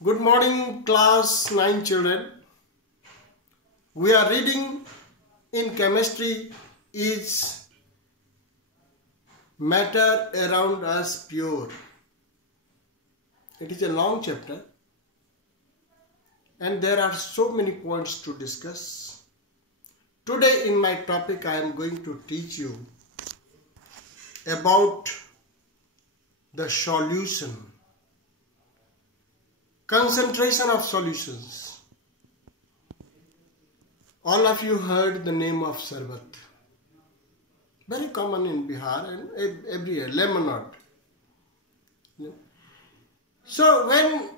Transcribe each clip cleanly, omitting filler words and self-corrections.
Good morning, class 9 children. We are reading in chemistry is matter around us pure. It is a long chapter and there are so many points to discuss. Today in my topic I am going to teach you about the solution. Concentration of solutions. All of you heard the name of Sarbat. Very common in Bihar and everywhere, lemonade. So when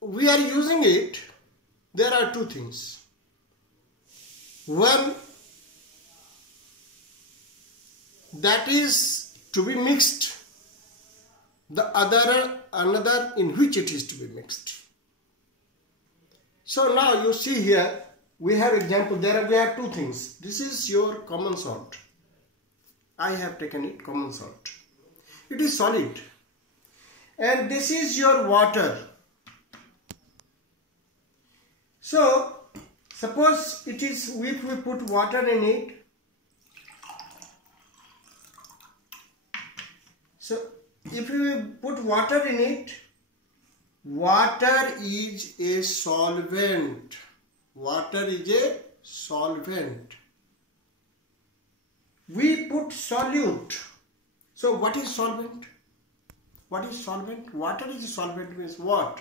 we are using it, there are two things. One, that is to be mixed. Another in which it is to be mixed. So now you see here, we have example, we have two things. This is your common salt. I have taken it common salt. It is solid. And this is your water. So suppose it is, if we put water in it, so if we put water in it, water is a solvent. Water is a solvent. We put solute. So what is solvent? What is solvent? Water is a solvent means what?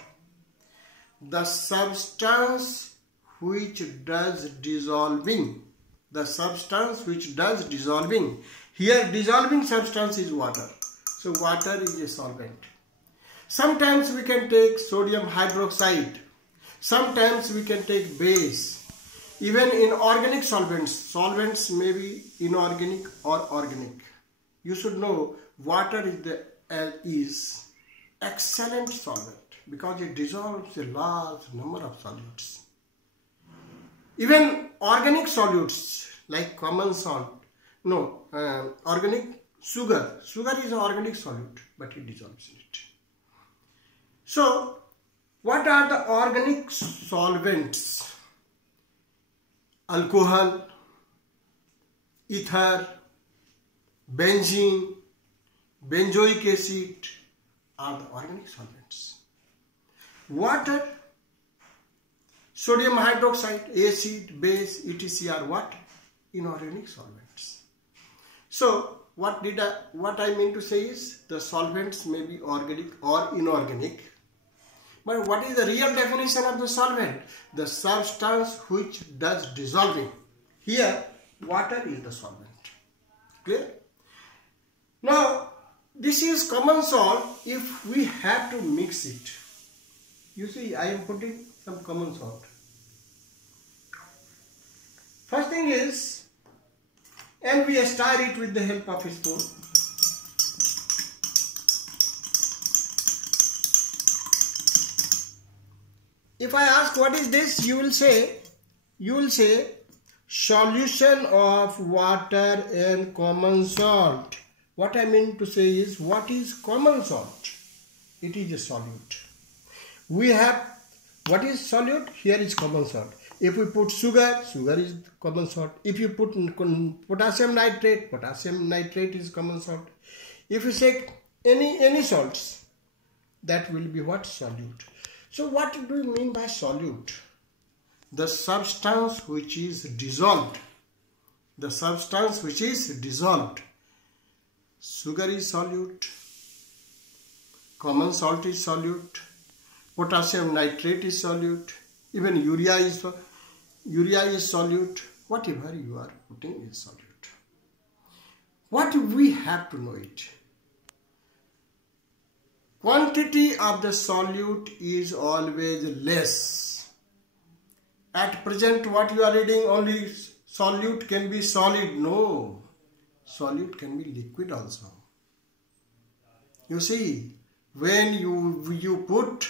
The substance which does dissolving. The substance which does dissolving. Here dissolving substance is water. So water is a solvent. Sometimes we can take sodium hydroxide. Sometimes we can take base. Even in organic solvents may be inorganic or organic. You should know water is excellent solvent because it dissolves a large number of solutes. Even organic solutes like common salt, organic sugar. Sugar is an organic solute, but it dissolves in it. So, what are the organic solvents? Alcohol, ether, benzene, benzoic acid are the organic solvents. Water, sodium hydroxide, acid, base, etc. are what? Inorganic solvents. So, what I mean to say is the solvents may be organic or inorganic. But what is the real definition of the solvent? The substance which does dissolving. Here, water is the solvent. Clear? Now, this is common salt if we have to mix it. You see, I am putting some common salt. First thing is, and we stir it with the help of a spoon. If I ask what is this, you will say solution of water and common salt. What I mean to say is, what is common salt? It is a solute. We have, what is solute? Here is common salt. If we put sugar, sugar is common salt. If you put potassium nitrate is common salt. If you take any salts, that will be what? Solute. So what do we mean by solute? The substance which is dissolved. The substance which is dissolved. Sugar is solute. Common salt is solute. Potassium nitrate is solute. Even urea is solute. Whatever you are putting is solute. What we have to know it? Quantity of the solute is always less. At present, what you are reading, only solute can be solid. No, solute can be liquid also. You see, when you put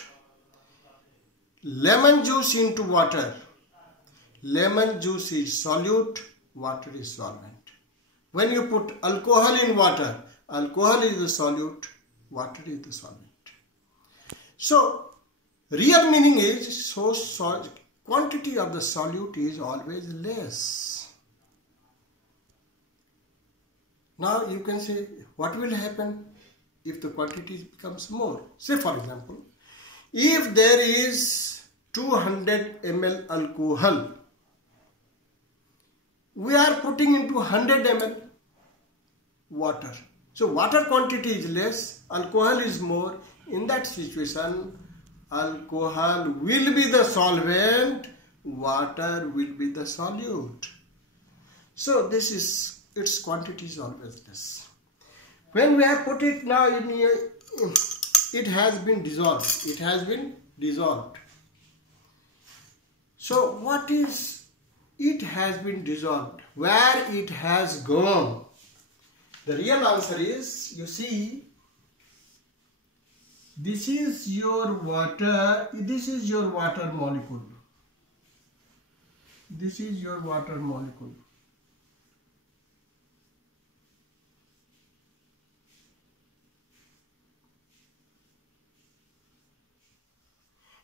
lemon juice into water, lemon juice is solute, water is solvent. When you put alcohol in water, alcohol is the solute, water is the solvent. So Real meaning is quantity of the solute is always less. Now you can say what will happen if the quantity becomes more. Say for example, if there is 200 ml alcohol, we are putting into 100 ml water. So water quantity is less, alcohol is more. In that situation, alcohol will be the solvent, water will be the solute. So this is, its quantity is always less. When we have put it now in here, it has been dissolved. It has been dissolved. So what is it has been dissolved? Where it has gone? The real answer is, you see, this is your water, this is your water molecule. This is your water molecule.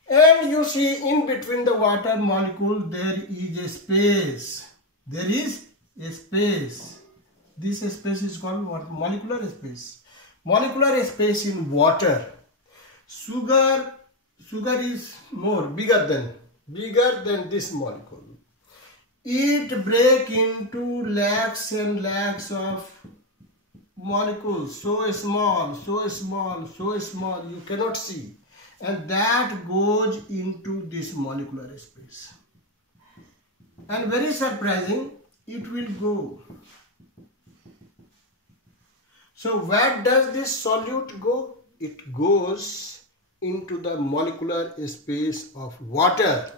And you see in between the water molecule there is a space. There is a space. This space is called what? Molecular space. Molecular space in water. Sugar is bigger than this molecule. It break into lakhs and lakhs of molecules. So small, you cannot see. And that goes into this molecular space. And very surprising, it will go. So where does this solute go? It goes into the molecular space of water.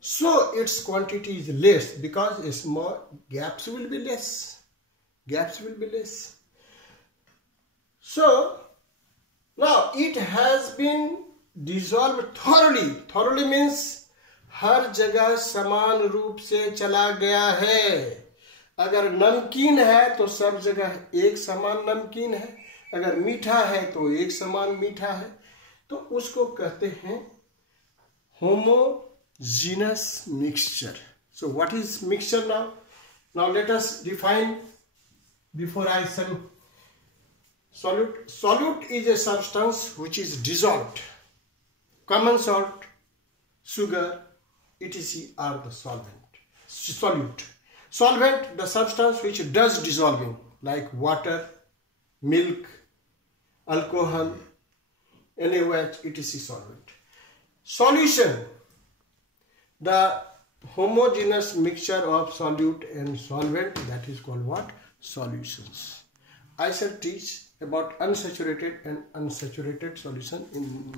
So its quantity is less because small gaps will be less. Gaps will be less. So now it has been dissolved thoroughly. Thoroughly means हर जगह समान रूप से चला गया है. अगर नमकीन है तो सब जगह एक समान नमकीन है, अगर मीठा है तो एक समान मीठा है. तो उसको कहते हैं homogeneous mixture. So what is mixture now? Now let us define before I say solute. Solute is a substance which is dissolved. Common salt, sugar, etc. are the solvent. Solute. Solvent, the substance which does dissolving, like water, milk, alcohol, NaOH, etc. solvent. Solution, the homogeneous mixture of solute and solvent, that is called what? Solutions. I shall teach about unsaturated and unsaturated solution in